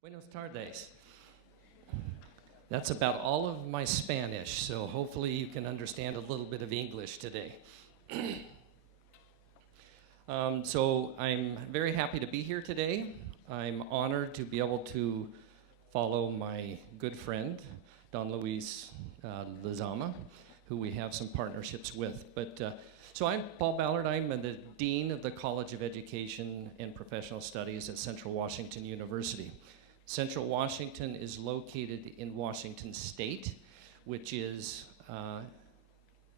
Buenos tardes. That's about all of my Spanish, so hopefully you can understand a little bit of English today. So I'm very happy to be here today. I'm honored to be able to follow my good friend, Don Luis Lizama, who we have some partnerships with. So I'm Paul Ballard. I'm the Dean of the College of Education and Professional Studies at Central Washington University. Central Washington is located in Washington State, which is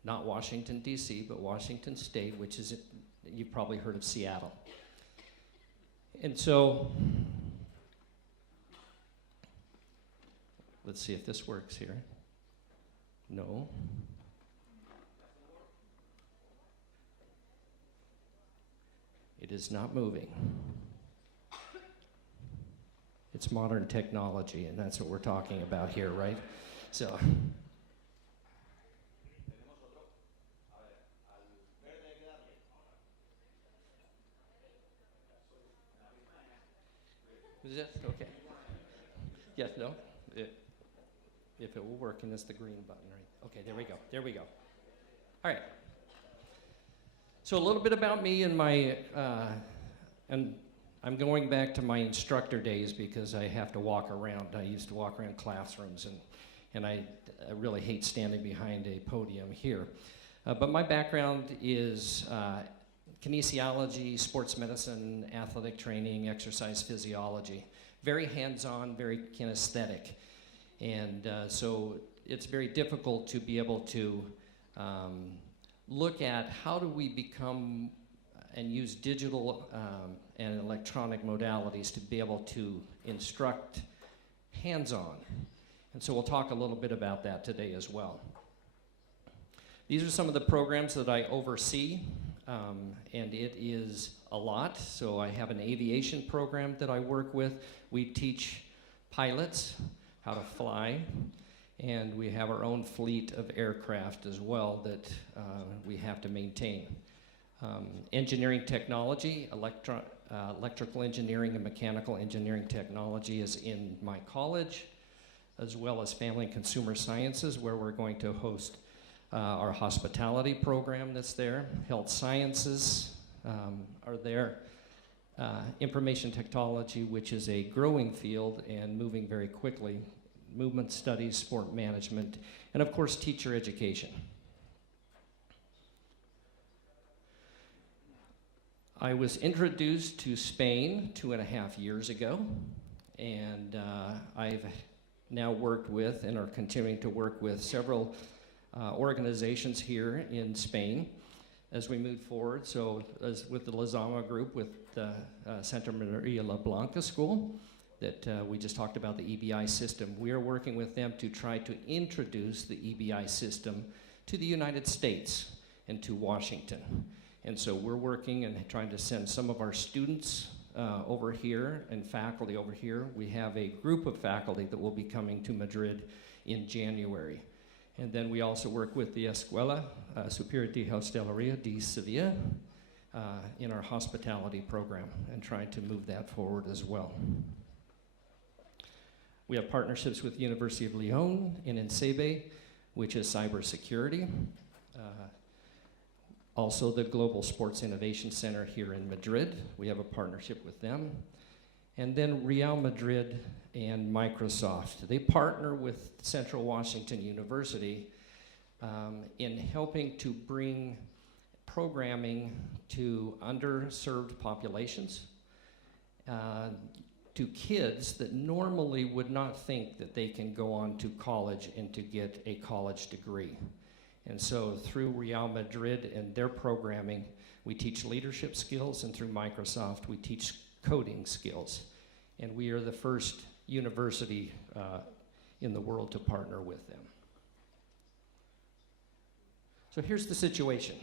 not Washington, D.C., but Washington State, which is, you've probably heard of Seattle. And so, let's see if this works here. No. It is not moving. It's modern technology, and that's what we're talking about here, right? So. Is it? Okay. Yes, no? If it will work, and it's the green button, right? Okay, there we go. There we go. All right. So a little bit about me and my, and I'm going back to my instructor days because I have to walk around. I used to walk around classrooms, and I really hate standing behind a podium here. But my background is kinesiology, sports medicine, athletic training, exercise physiology. Very hands-on, very kinesthetic. And so it's very difficult to be able to look at how do we become and use digital and electronic modalities to be able to instruct hands-on. And so we'll talk a little bit about that today as well. These are some of the programs that I oversee, and it is a lot. So I have an aviation program that I work with. We teach pilots how to fly, and we have our own fleet of aircraft as well that we have to maintain. Engineering technology, electrical engineering and mechanical engineering technology is in my college, as well as family and consumer sciences, where we're going to host our hospitality program that's there. Health sciences are there. Information technology, which is a growing field and moving very quickly. Movement studies, sport management, and of course teacher education. I was introduced to Spain 2.5 years ago, and I've now worked with and are continuing to work with several organizations here in Spain as we move forward. So as with the Lizama group, with the Santa Maria La Blanca School, that we just talked about, the EBI system. We are working with them to try to introduce the EBI system to the United States and to Washington. And so we're working and trying to send some of our students over here and faculty over here. We have a group of faculty that will be coming to Madrid in January. And then we also work with the Escuela Superior de Hostelería de Sevilla in our hospitality program and trying to move that forward as well. We have partnerships with the University of León in Ensebe, which is cybersecurity. Also the Global Sports Innovation Center here in Madrid. We have a partnership with them. And then Real Madrid and Microsoft. They partner with Central Washington University in helping to bring programming to underserved populations, to kids that normally would not think that they can go on to college and to get a college degree. And so through Real Madrid and their programming, we teach leadership skills, and through Microsoft, we teach coding skills. And we are the first university in the world to partner with them. So here's the situation.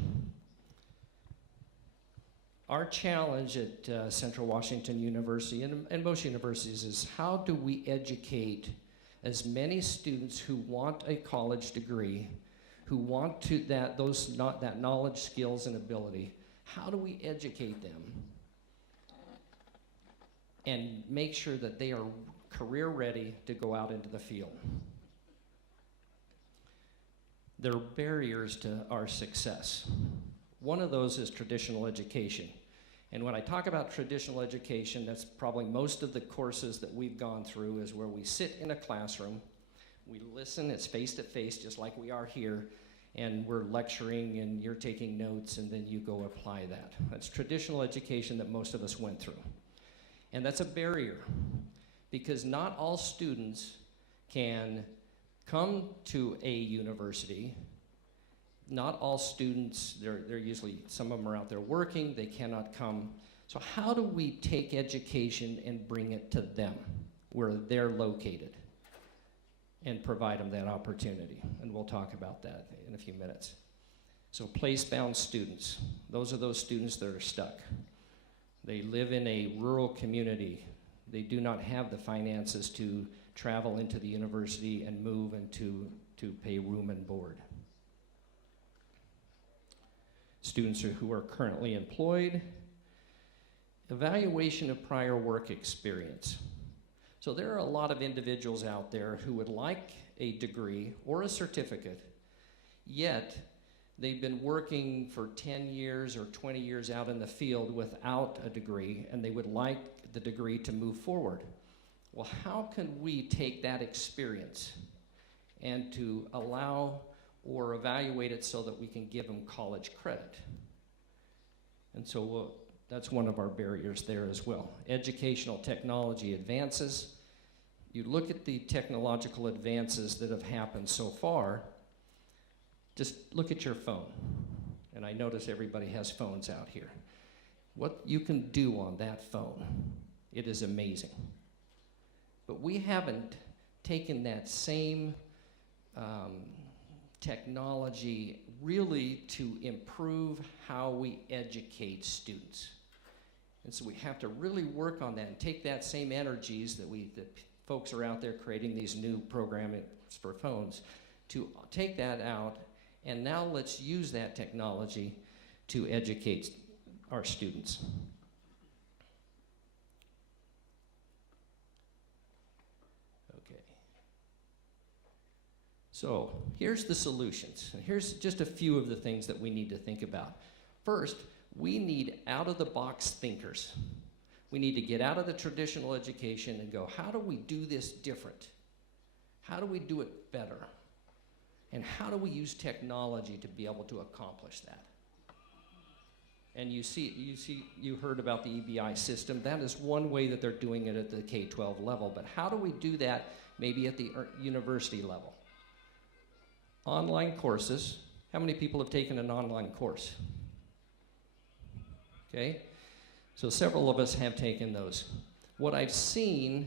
Our challenge at Central Washington University and most universities is how do we educate as many students who want a college degree, who want to that knowledge, skills, and ability, how do we educate them and make sure that they are career ready to go out into the field. There are barriers to our success. One of those is traditional education. And when I talk about traditional education, that's probably most of the courses that we've gone through is where we sit in a classroom, we listen, it's face-to-face just like we are here, and we're lecturing and you're taking notes and then you go apply that. That's traditional education that most of us went through. And that's a barrier because not all students can come to a university. Not all students, they're usually, some of them are out there working, they cannot come. So how do we take education and bring it to them where they're located and provide them that opportunity? And we'll talk about that in a few minutes. So place-bound students, those are those students that are stuck. They live in a rural community. They do not have the finances to travel into the university and move and to pay room and board. Students who are currently employed. Evaluation of prior work experience. So there are a lot of individuals out there who would like a degree or a certificate, yet they've been working for 10 years or 20 years out in the field without a degree, and they would like the degree to move forward. Well, how can we take that experience and to allow or evaluate it so that we can give them college credit? And so that's one of our barriers there as well. Educational technology advances. You look at the technological advances that have happened so far, just look at your phone. And I notice everybody has phones out here. What you can do on that phone, it is amazing. But we haven't taken that same technology really to improve how we educate students. And so we have to really work on that and take that same energies that folks are out there creating these new programs for phones, to take that out, and now let's use that technology to educate our students. So here's the solutions. And here's just a few of the things that we need to think about. First, we need out-of-the-box thinkers. We need to get out of the traditional education and go, how do we do this different? How do we do it better? And how do we use technology to be able to accomplish that? And you heard about the EBI system. That is one way that they're doing it at the K-12 level. But how do we do that maybe at the university level? Online courses. How many people have taken an online course? Okay, so several of us have taken those. What I've seen,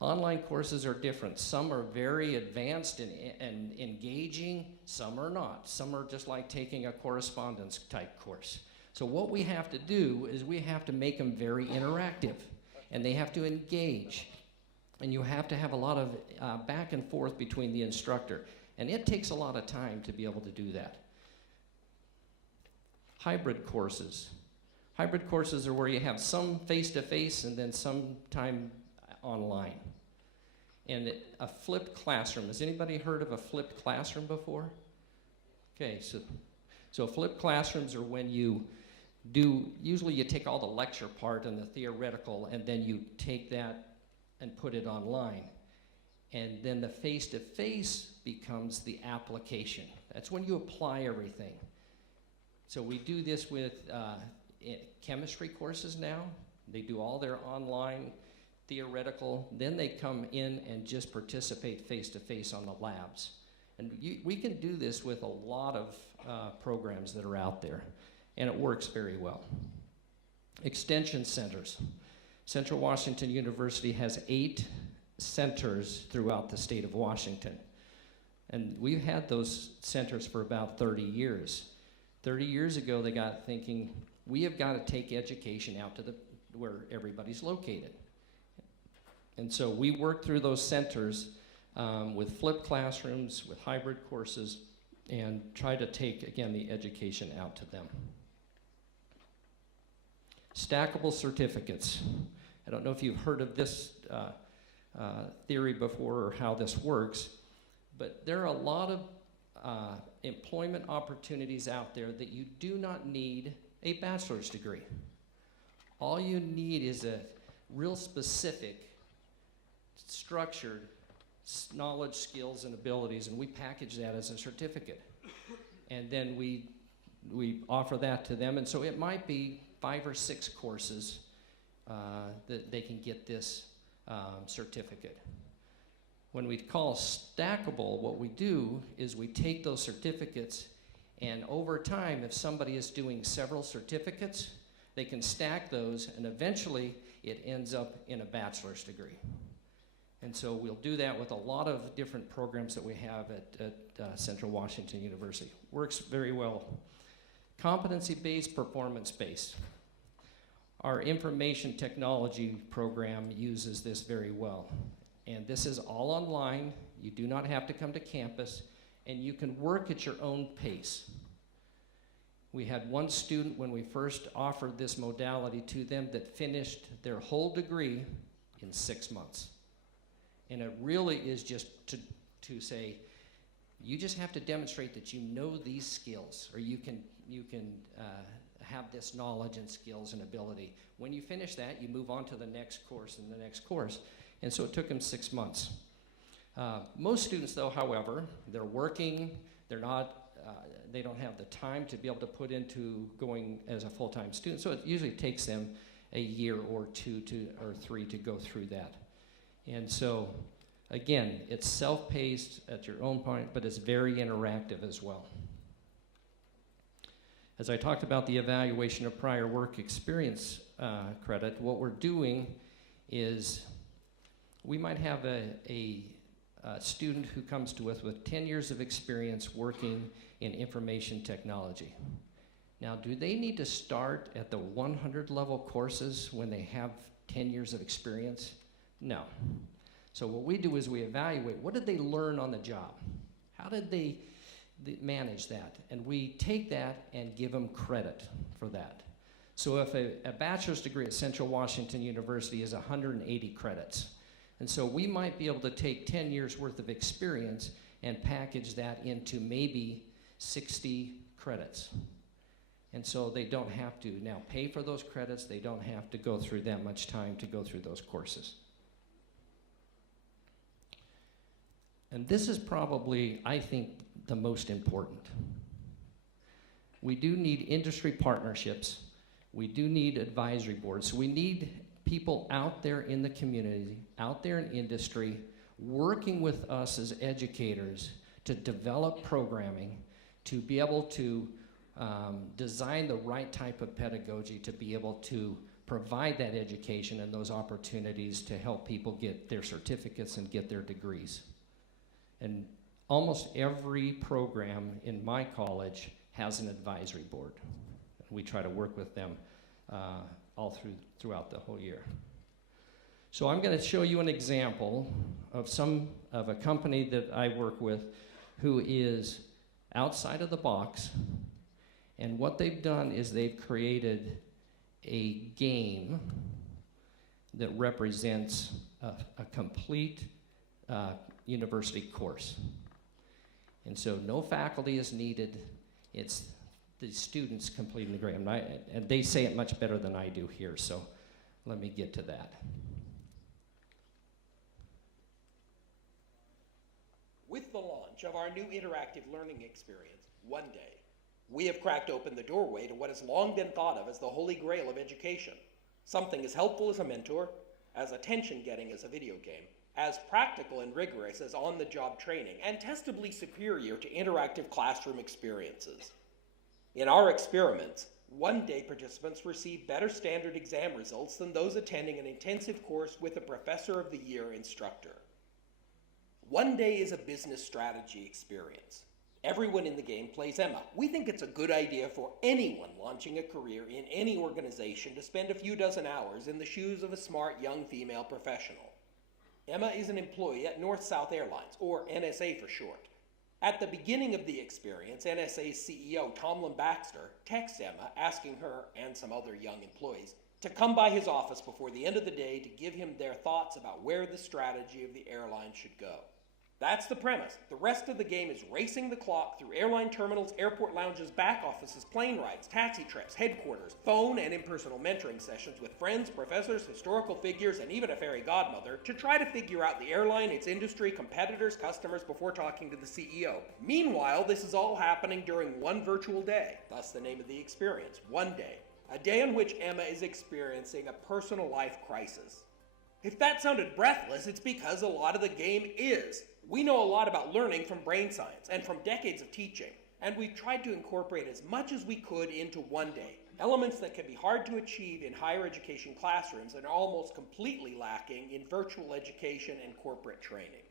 online courses are different. Some are very advanced and engaging, some are not. Some are just like taking a correspondence type course. So what we have to do is we have to make them very interactive, and they have to engage. And you have to have a lot of back and forth between the instructor. And it takes a lot of time to be able to do that. Hybrid courses. Hybrid courses are where you have some face-to-face and then some time online. And a flipped classroom. Has anybody heard of a flipped classroom before? Okay, so flipped classrooms are when you usually you take all the lecture part and the theoretical, and then you take that and put it online. And then the face-to-face becomes the application. That's when you apply everything. So we do this with chemistry courses now. They do all their online theoretical. Then they come in and just participate face-to-face on the labs. And we can do this with a lot of programs that are out there. And it works very well. Extension centers. Central Washington University has 8 centers throughout the state of Washington. And we've had those centers for about 30 years. 30 years ago, they got thinking, we have got to take education out to where everybody's located. And so we work through those centers with flipped classrooms, with hybrid courses, and try to take, again, the education out to them. Stackable certificates. I don't know if you've heard of this theory before or how this works, but there are a lot of employment opportunities out there that you do not need a bachelor's degree. All you need is a real specific, structured knowledge, skills, and abilities, and we package that as a certificate. And then we offer that to them, and so it might be 5 or 6 courses that they can get this certificate. When we call stackable, what we do is we take those certificates, and over time, if somebody is doing several certificates, they can stack those, and eventually it ends up in a bachelor's degree. And so we'll do that with a lot of different programs that we have at Central Washington University. Works very well. Competency-based, performance-based. Our information technology program uses this very well. And this is all online. You do not have to come to campus, and you can work at your own pace. We had one student when we first offered this modality to them that finished their whole degree in 6 months. And it really is just to say, you just have to demonstrate that you know these skills, or you can have this knowledge and skills and ability. When you finish that, you move on to the next course and the next course. And so it took them 6 months. Most students, though, however, they're working, they're not, they don't have the time to be able to put into going as a full-time student. So it usually takes them a year or 2 or 3 to go through that. And so, again, it's self-paced at your own point, but it's very interactive as well. As I talked about the evaluation of prior work experience credit, what we're doing is we might have a student who comes to us with 10 years of experience working in information technology. Now, do they need to start at the 100 level courses when they have 10 years of experience? No. So what we do is we evaluate, what did they learn on the job? How did they manage that? And we take that and give them credit for that. So if a bachelor's degree at Central Washington University is 180 credits, and so we might be able to take 10 years worth of experience and package that into maybe 60 credits. And so they don't have to now pay for those credits. They don't have to go through that much time to go through those courses. And this is probably, I think, the most important. We do need industry partnerships. We do need advisory boards. So we need people out there in the community, out there in industry, working with us as educators to develop programming, to be able to design the right type of pedagogy, to be able to provide that education and those opportunities to help people get their certificates and get their degrees. And almost every program in my college has an advisory board. We try to work with them throughout the whole year. So I'm going to show you an example of a company that I work with who is outside of the box, and what they've done is they've created a game that represents a complete university course. And so no faculty is needed. It's the students completing the grade. And they say it much better than I do here, so let me get to that. With the launch of our new interactive learning experience, One Day, we have cracked open the doorway to what has long been thought of as the holy grail of education. Something as helpful as a mentor, as attention-getting as a video game, as practical and rigorous as on-the-job training, and testably superior to interactive classroom experiences. In our experiments, One Day participants receive better standard exam results than those attending an intensive course with a Professor of the Year instructor. One Day is a business strategy experience. Everyone in the game plays Emma. We think it's a good idea for anyone launching a career in any organization to spend a few dozen hours in the shoes of a smart young female professional. Emma is an employee at North South Airlines, or NSA for short. At the beginning of the experience, NSA's CEO, Tomlin Baxter, texts Emma asking her and some other young employees to come by his office before the end of the day to give him their thoughts about where the strategy of the airline should go. That's the premise. The rest of the game is racing the clock through airline terminals, airport lounges, back offices, plane rides, taxi trips, headquarters, phone and impersonal mentoring sessions with friends, professors, historical figures, and even a fairy godmother to try to figure out the airline, its industry, competitors, customers before talking to the CEO. Meanwhile, this is all happening during one virtual day. Thus the name of the experience, One Day. A day in which Emma is experiencing a personal life crisis. If that sounded breathless, it's because a lot of the game is. We know a lot about learning from brain science and from decades of teaching, and we've tried to incorporate as much as we could into One Day, elements that can be hard to achieve in higher education classrooms and are almost completely lacking in virtual education and corporate training.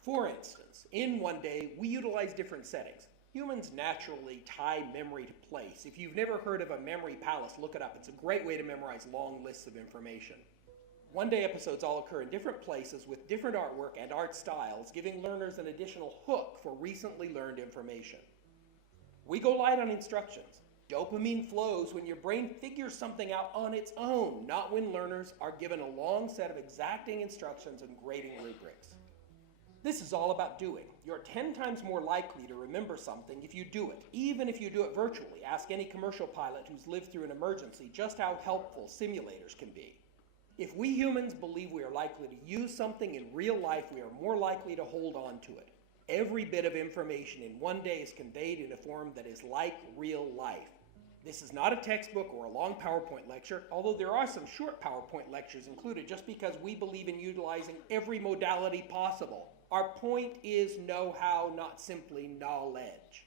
For instance, in One Day, we utilize different settings. Humans naturally tie memory to place. If you've never heard of a memory palace, look it up. It's a great way to memorize long lists of information. One Day episodes all occur in different places with different artwork and art styles, giving learners an additional hook for recently learned information. We go light on instructions. Dopamine flows when your brain figures something out on its own, not when learners are given a long set of exacting instructions and grading rubrics. This is all about doing. You're 10 times more likely to remember something if you do it, even if you do it virtually. Ask any commercial pilot who's lived through an emergency just how helpful simulators can be. If we humans believe we are likely to use something in real life, we are more likely to hold on to it. Every bit of information in One Day is conveyed in a form that is like real life. This is not a textbook or a long PowerPoint lecture, although there are some short PowerPoint lectures included just because we believe in utilizing every modality possible. Our point is know-how, not simply knowledge.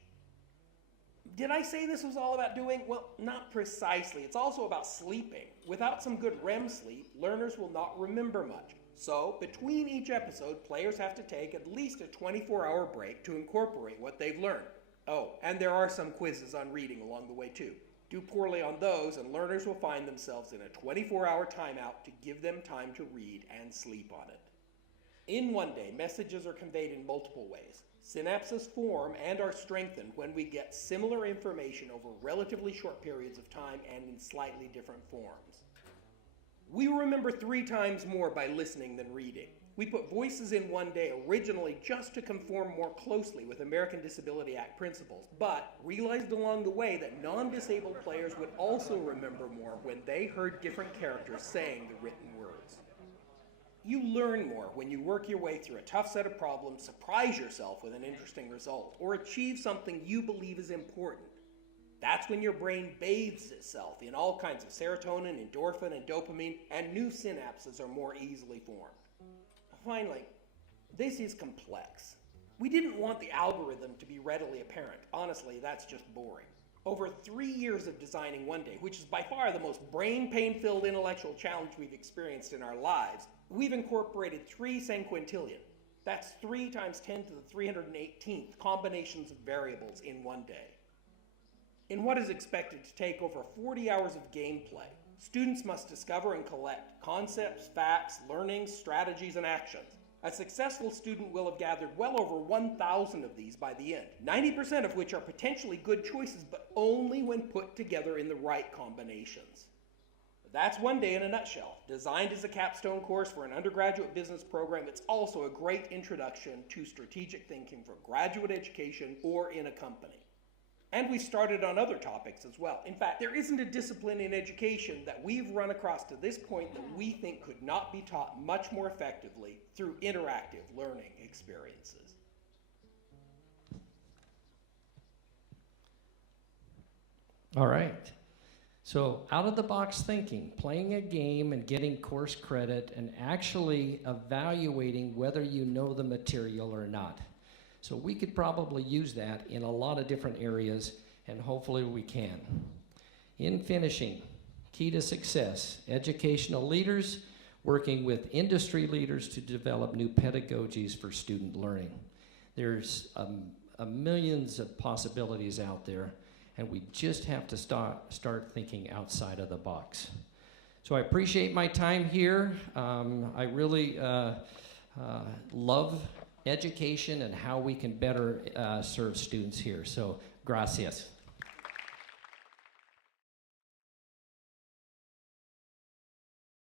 Did I say this was all about doing? Well, not precisely. It's also about sleeping. Without some good REM sleep, learners will not remember much. So, between each episode, players have to take at least a 24-hour break to incorporate what they've learned. Oh, and there are some quizzes on reading along the way too. Do poorly on those, and learners will find themselves in a 24-hour timeout to give them time to read and sleep on it. In One Day, messages are conveyed in multiple ways. Synapses form and are strengthened when we get similar information over relatively short periods of time and in slightly different forms. We remember 3 times more by listening than reading. We put voices in One Day originally just to conform more closely with American Disability Act principles, but realized along the way that non-disabled players would also remember more when they heard different characters saying the written words. You learn more when you work your way through a tough set of problems, surprise yourself with an interesting result, or achieve something you believe is important. That's when your brain bathes itself in all kinds of serotonin, endorphin, and dopamine, and new synapses are more easily formed. Finally, this is complex. We didn't want the algorithm to be readily apparent. Honestly, that's just boring. Over 3 years of designing One Day, which is by far the most brain pain-filled intellectual challenge we've experienced in our lives, we've incorporated 3 sesquintillion. That's 3 times 10 to the 318th combinations of variables in one day. In what is expected to take over 40 hours of gameplay, students must discover and collect concepts, facts, learnings, strategies, and actions. A successful student will have gathered well over 1,000 of these by the end, 90% of which are potentially good choices, but only when put together in the right combinations. That's One Day in a nutshell. Designed as a capstone course for an undergraduate business program, it's also a great introduction to strategic thinking for graduate education or in a company. And we started on other topics as well. In fact, there isn't a discipline in education that we've run across to this point that we think could not be taught much more effectively through interactive learning experiences. All right. So out-of-the-box thinking, playing a game and getting course credit and actually evaluating whether you know the material or not. So we could probably use that in a lot of different areas, and hopefully we can. In finishing, key to success, educational leaders working with industry leaders to develop new pedagogies for student learning. There's millions of possibilities out there, and we just have to start thinking outside of the box. So I appreciate my time here. I really love education and how we can better serve students here. So, gracias.